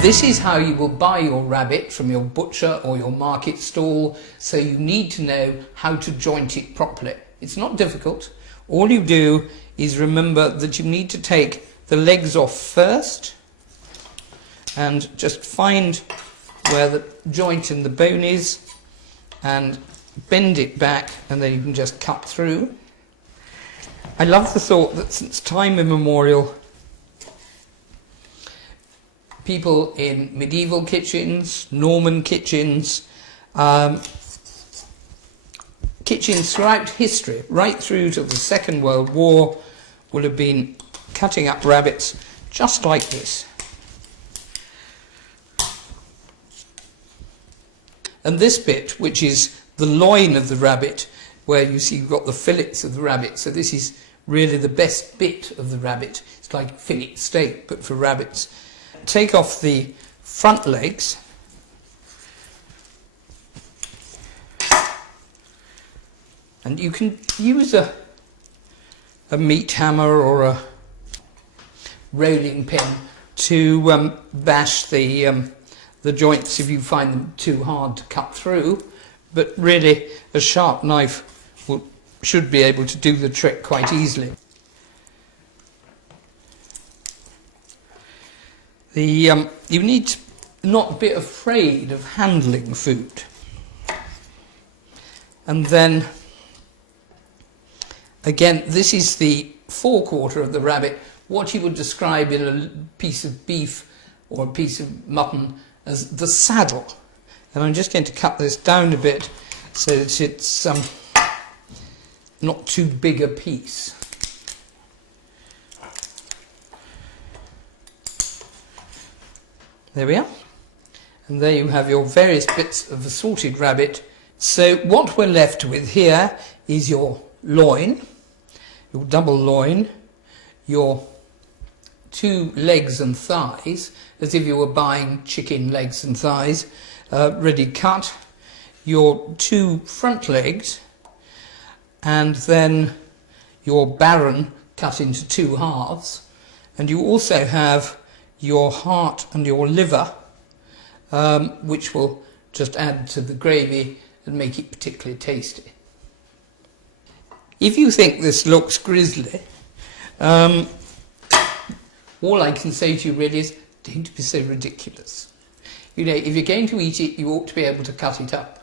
This is how you will buy your rabbit from your butcher or your market stall, so you need to know how to joint it properly. It's not difficult. All you do is remember that you need to take the legs off first and just find where the joint in the bone is and bend it back, and then you can just cut through. I love the thought that since time immemorial, people in medieval kitchens, Norman kitchens, kitchens throughout history, right through to the Second World War, will have been cutting up rabbits just like this. And this bit, which is the loin of the rabbit, where you see you've got the fillets of the rabbit, so this is really the best bit of the rabbit. It's like fillet steak, but for rabbits. Take off the front legs, and you can use a meat hammer or a rolling pin to bash the joints if you find them too hard to cut through, but really a sharp knife should be able to do the trick quite easily. You need to not be afraid of handling food. And then, again, this is the forequarter of the rabbit, what you would describe in a piece of beef or a piece of mutton as the saddle. And I'm just going to cut this down a bit so that it's not too big a piece. There we are. And there you have your various bits of assorted rabbit. So what we're left with here is your loin, your double loin, your two legs and thighs, as if you were buying chicken legs and thighs, ready cut, your two front legs, and then your baron cut into two halves, and you also have your heart and your liver, which will just add to the gravy and make it particularly tasty. If you think this looks grisly, all I can say to you really is, don't be so ridiculous. You know, if you're going to eat it, you ought to be able to cut it up.